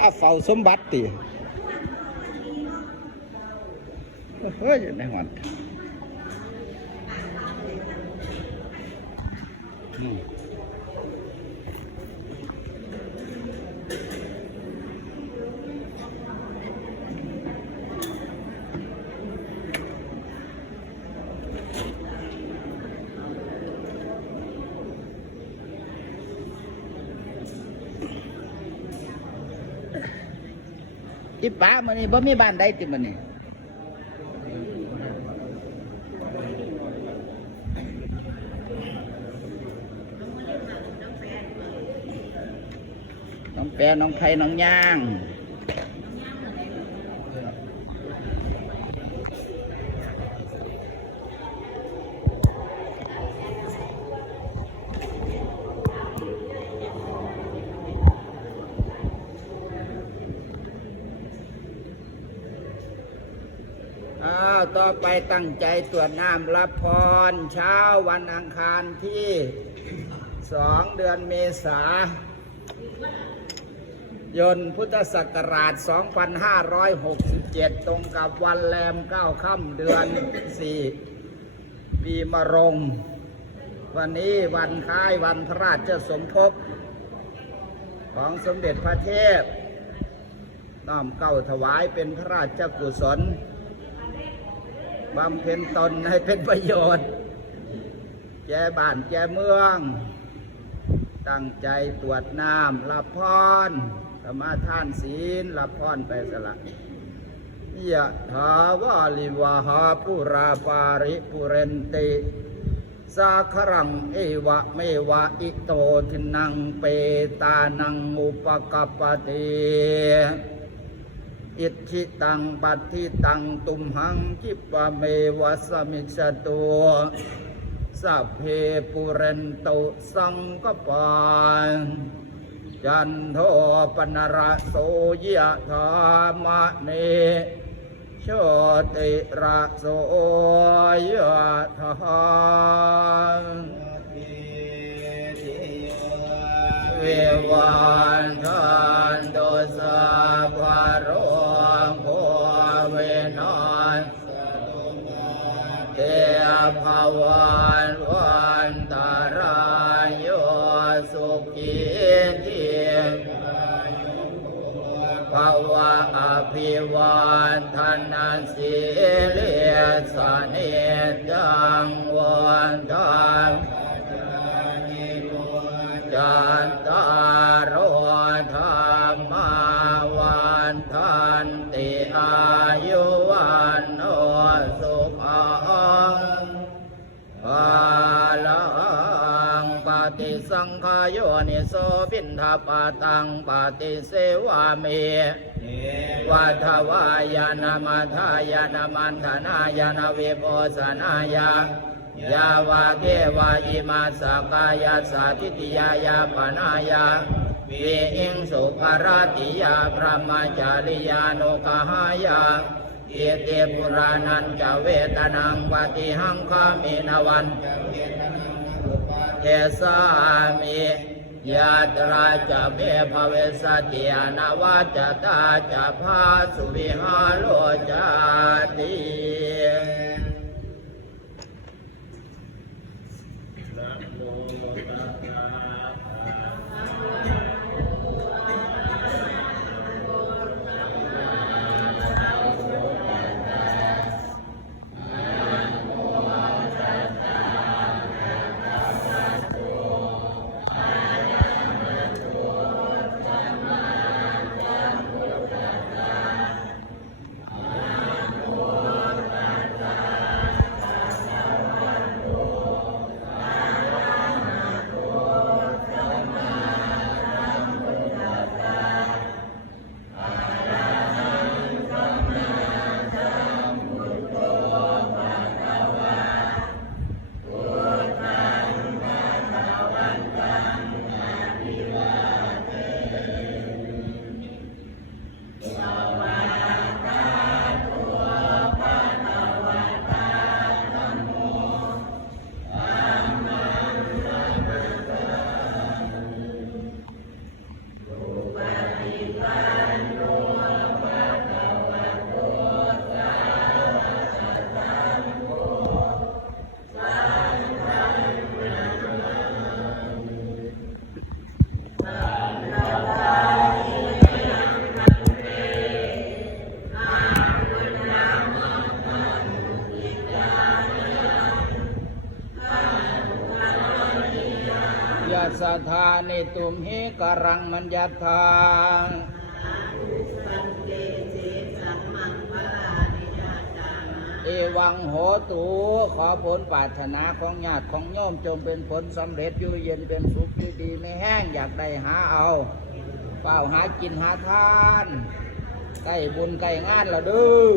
ข้าเฝ้าสมบัติติเฮ้ยในหวัน อีป้ามันนี่บ่มีบ้านใดติมันนี่น้องแปรน้องไผ่น้องย่าง อ้าวต่อไปตั้งใจตรวจน้ำรับพร เช้าวันอังคารที่สองเดือนเมษายนพุทธศักราช 2567 ตรงกับวันแรมเก้าค่ำเดือน 4 ปีมะรง วันนี้วันคล้ายวันพระราชสมภพของสมเด็จพระเทพน้อมเก้าถวายเป็นพระราชกุศล บำเพ็ญตนให้เป็นประโยชน์ แก่บ้านแก่เมือง ตั้งใจตรวจน้ำรับพรสมาทานศีลรับพรไปสละยะถาวาลิวาหาปุราปาริปุเรนติ สาครังเอวะเมวะอิโตทินังเปตานังอุปกปปติ อิทธิตังปัตติตังตุมหังคิปะเมวะสมิจตัวสัพเพปุเรนตุสังกปานจันโทปนระโสยะธามะเนโชติระโสยะธามเววันทัน ภาวันวันตารายโยสุขีเทียนภาวะอภิวันทนาสิเลสเนจังวันทังจา สังขายโยนิโสปินทปาตังปฏิเสวามิวัฏวายานามาทายานามันธนายานาวิโพสนายายาวาเทวาอิมาสกายาสาธิติยายาปนายาวิอิงสุภราติยาพระมจาริยาโนกหายาเอเตปุรานันจเวตนังปฏิหังคามินวัน เทสามิยาตราจะเมภเวสติยนาวาจตาจะพาสุวิหาโลจาติ สธานิตุมหิกรังมัญญาธาเอวังโหตูขอผลปรารถนาของญาติของโยมจงเป็นผลสำเร็จอยู่เย็นเป็นสุขอยู่ดีไม่แห้งอยากได้หาเอาเฝ้าหากินหาทานใกล้บุญใกล้งานละเด้อ